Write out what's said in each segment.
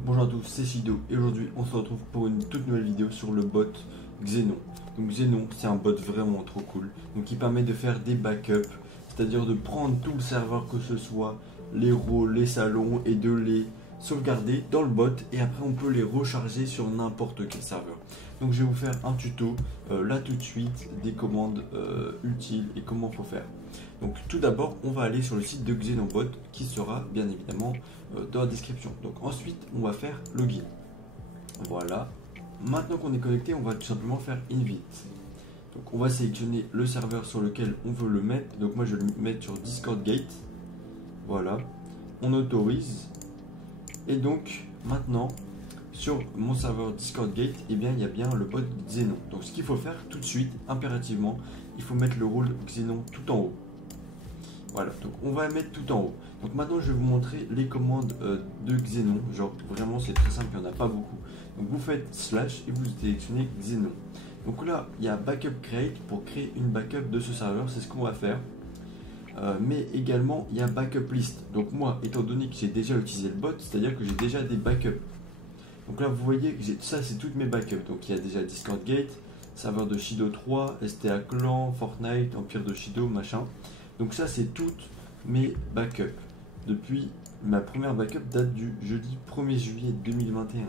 Bonjour à tous, c'est Shido et aujourd'hui on se retrouve pour une toute nouvelle vidéo sur le bot Xenon. Donc Xenon c'est un bot vraiment trop cool, donc qui permet de faire des backups, c'est-à-dire de prendre tout le serveur, que ce soit les rôles, les salons, et de les sauvegarder dans le bot, et après on peut les recharger sur n'importe quel serveur. Donc je vais vous faire un tuto là tout de suite, des commandes utiles et comment faut faire. Donc tout d'abord on va aller sur le site de Xenobot qui sera bien évidemment dans la description. Donc ensuite on va faire login. Voilà. Maintenant qu'on est connecté, on va tout simplement faire invite. Donc on va sélectionner le serveur sur lequel on veut le mettre. Donc moi je vais le mettre sur Discord Gate. Voilà. On autorise. Et donc maintenant sur mon serveur Discord Gate, eh bien, il y a bien le bot Xenon. Donc ce qu'il faut faire tout de suite, impérativement, il faut mettre le rôle Xenon tout en haut. Voilà, donc on va mettre tout en haut. Donc maintenant je vais vous montrer les commandes de Xenon. Genre vraiment c'est très simple, il n'y en a pas beaucoup. Donc vous faites slash et vous sélectionnez Xenon. Donc là il y a backup create pour créer une backup de ce serveur, c'est ce qu'on va faire. Mais également il y a backup list. Donc moi étant donné que j'ai déjà utilisé le bot, c'est-à-dire que j'ai déjà des backups. Donc là vous voyez que ça c'est toutes mes backups. Donc il y a déjà Discord Gate, serveur de Shido 3, STA Clan, Fortnite, Empire de Shido, machin. Donc ça c'est toutes mes backups. Depuis ma première backup date du jeudi 1er juillet 2021.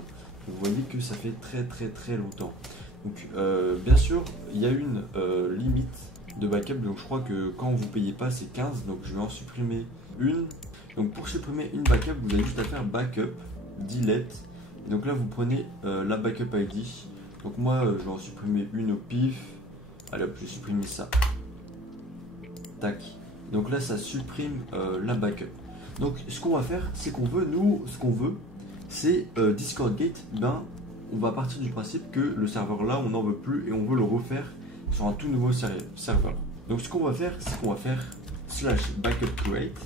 Vous voyez que ça fait très longtemps. Donc bien sûr il y a une limite de backup. Donc je crois que quand vous payez pas c'est 15. Donc je vais en supprimer une. Donc pour supprimer une backup vous avez juste à faire backup, delete. Et donc là vous prenez la backup ID. Donc moi je vais en supprimer une au pif. Allez hop, je vais supprimer ça. Tac. Donc là ça supprime la backup. Donc ce qu'on va faire c'est qu'on veut, nous ce qu'on veut c'est Discord Gate, ben on va partir du principe que le serveur là on n'en veut plus et on veut le refaire sur un tout nouveau serveur. Donc ce qu'on va faire c'est qu'on va faire slash backup create.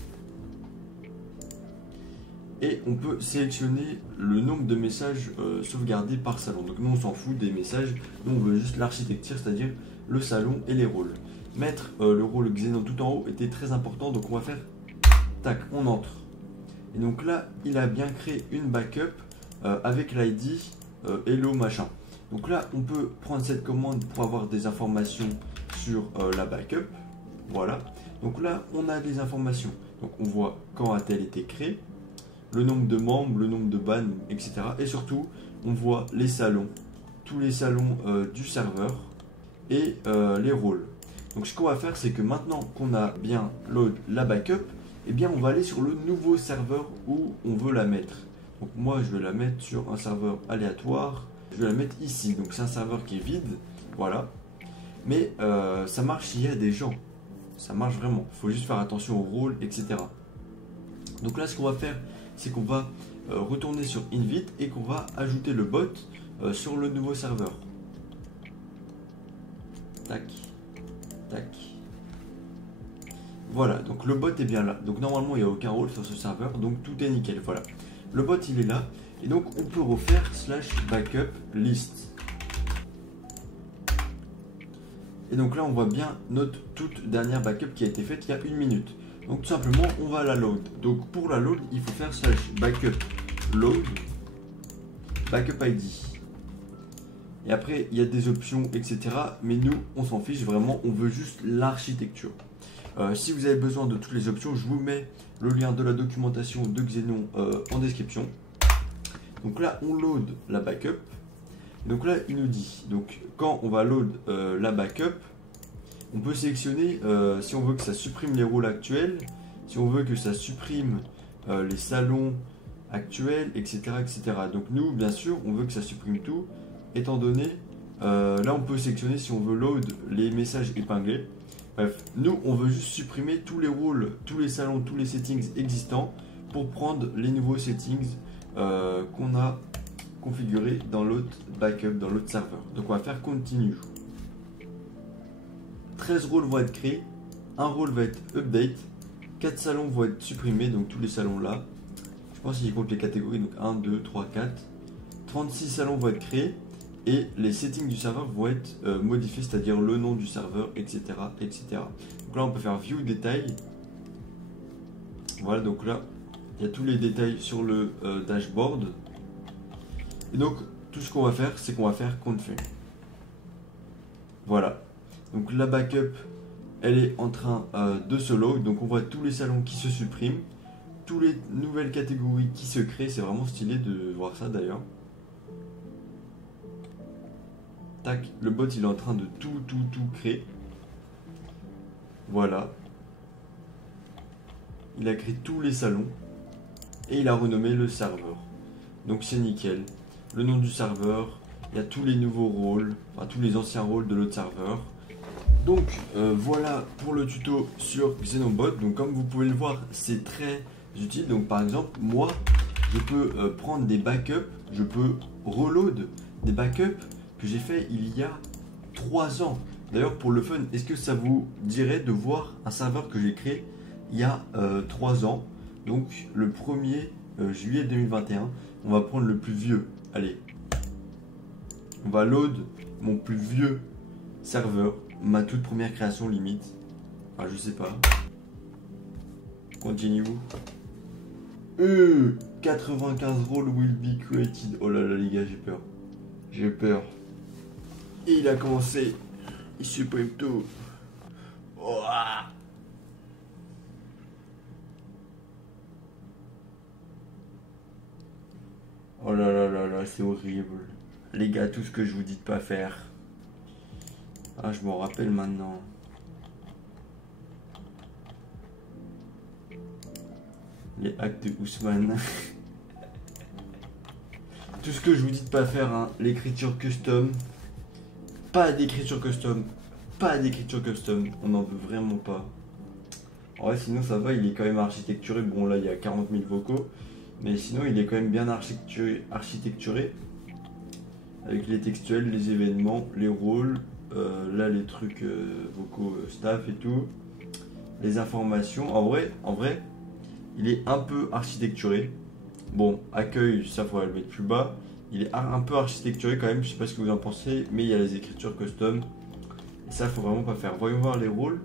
Et on peut sélectionner le nombre de messages sauvegardés par salon. Donc nous on s'en fout des messages, nous on veut juste l'architecture, c'est-à-dire le salon et les rôles. Mettre le rôle Xenon tout en haut était très important, donc on va faire tac, on entre. Et donc là il a bien créé une backup avec l'ID hello machin. Donc là on peut prendre cette commande pour avoir des informations sur la backup. Voilà, donc là on a des informations, donc on voit quand a-t-elle été créée, le nombre de membres, le nombre de ban, etc. Et surtout, on voit les salons, tous les salons du serveur et les rôles. Donc ce qu'on va faire, c'est que maintenant qu'on a bien load la backup, eh bien on va aller sur le nouveau serveur où on veut la mettre. Donc moi, je vais la mettre sur un serveur aléatoire. Je vais la mettre ici. Donc c'est un serveur qui est vide, voilà. Mais ça marche s'il y a des gens. Ça marche vraiment. Il faut juste faire attention aux rôles, etc. Donc là, ce qu'on va faire, c'est qu'on va retourner sur invite et qu'on va ajouter le bot sur le nouveau serveur. Tac, tac. Voilà, donc le bot est bien là. Donc normalement il n'y a aucun rôle sur ce serveur, donc tout est nickel. Voilà, le bot il est là et donc on peut refaire slash backup list. Et donc là on voit bien notre toute dernière backup qui a été faite il y a 1 minute. Donc tout simplement on va la load. Donc pour la load il faut faire slash backup load backup ID. Et après il y a des options etc. Mais nous on s'en fiche vraiment, on veut juste l'architecture. Si vous avez besoin de toutes les options, je vous mets le lien de la documentation de Xenon en description. Donc là on load la backup. Donc là il nous dit, donc quand on va load la backup, on peut sélectionner si on veut que ça supprime les rôles actuels, si on veut que ça supprime les salons actuels, etc., etc. Donc nous, bien sûr, on veut que ça supprime tout, étant donné, là on peut sélectionner si on veut load les messages épinglés. Bref, nous on veut juste supprimer tous les rôles, tous les salons, tous les settings existants pour prendre les nouveaux settings qu'on a configurés dans l'autre backup, dans l'autre serveur. Donc on va faire continue. 13 rôles vont être créés, un rôle va être update, 4 salons vont être supprimés, donc tous les salons là. Je pense qu'il compte les catégories, donc 1, 2, 3, 4. 36 salons vont être créés et les settings du serveur vont être modifiés, c'est-à-dire le nom du serveur, etc., etc. Donc là on peut faire view détail. Voilà, donc là il y a tous les détails sur le dashboard. Et donc, tout ce qu'on va faire, c'est qu'on va faire config. Voilà. Donc la backup, elle est en train de se log. Donc on voit tous les salons qui se suppriment, toutes les nouvelles catégories qui se créent. C'est vraiment stylé de voir ça d'ailleurs. Tac, le bot il est en train de tout créer. Voilà. Il a créé tous les salons et il a renommé le serveur. Donc c'est nickel. Le nom du serveur, il y a tous les nouveaux rôles, enfin tous les anciens rôles de l'autre serveur. Donc voilà pour le tuto sur Xenobot. Donc comme vous pouvez le voir, c'est très utile. Donc par exemple, moi, je peux prendre des backups, je peux reload des backups que j'ai fait il y a 3 ans. D'ailleurs, pour le fun, est-ce que ça vous dirait de voir un serveur que j'ai créé il y a 3 ans? Donc le 1er juillet 2021, on va prendre le plus vieux. Allez, on va load mon plus vieux serveur, ma toute première création limite. Ah, je sais pas. Continue. 95 roles will be created. Oh là là les gars, j'ai peur. J'ai peur. Et il a commencé. Il supprime tout. Oh, ah. Oh là là là là, c'est horrible. Les gars, tout ce que je vous dis de pas faire. Ah, je m'en rappelle maintenant. Les hacks de Ousmane. Tout ce que je vous dis de pas faire, hein. L'écriture custom. Pas d'écriture custom. Pas d'écriture custom. On n'en veut vraiment pas. En vrai, sinon ça va, il est quand même architecturé. Bon, là, il y a 40 000 vocaux. Mais sinon, il est quand même bien architecturé. Avec les textuels, les événements, les rôles. Là, les trucs vocaux staff et tout. Les informations. En vrai, il est un peu architecturé. Bon, accueil, ça faudrait le mettre plus bas. Il est un peu architecturé quand même, je sais pas ce que vous en pensez, mais il y a les écritures custom. Et ça, faut vraiment pas faire. Voyons voir les rôles.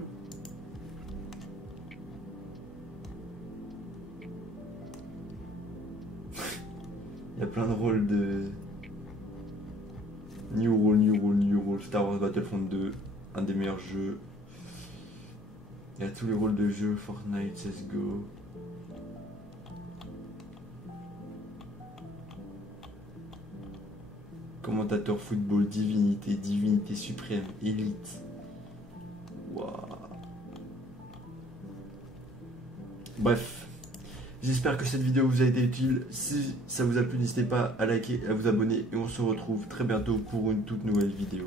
Il y a plein de rôles de... New Role, Star Wars Battlefront 2, un des meilleurs jeux. Il y a tous les rôles de jeu, Fortnite, CSGO. Commentateur football, divinité suprême, élite. Waouh. Bref, j'espère que cette vidéo vous a été utile. Si ça vous a plu, n'hésitez pas à liker, à vous abonner et on se retrouve très bientôt pour une toute nouvelle vidéo.